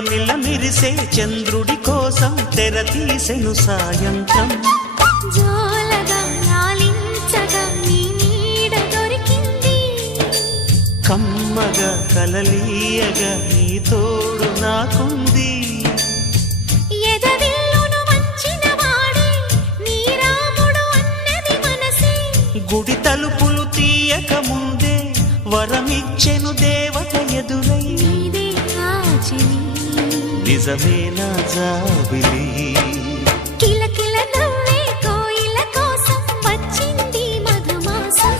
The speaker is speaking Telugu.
మిలమిల మిరిసే చంద్రుడి కోసం తెర తీసెను సాయంత్రం. జోలగా లాలించగా నీ నీడ దొరికింది, కమ్మగా కలలీయగా నీ తోడు నాకుంది. ఎదవిల్లును వంచిన వాడే నీ రాముడు అన్నది మనసే, గుడి తలుపులు తీయక ముందే వరమిచ్చెను దేవత ఎదురై. నీదే ఆచని నిజమేనా జాబిలి, కిలకిల నవ్వే కోయిల కోసం వచ్చింది మధుమాసం.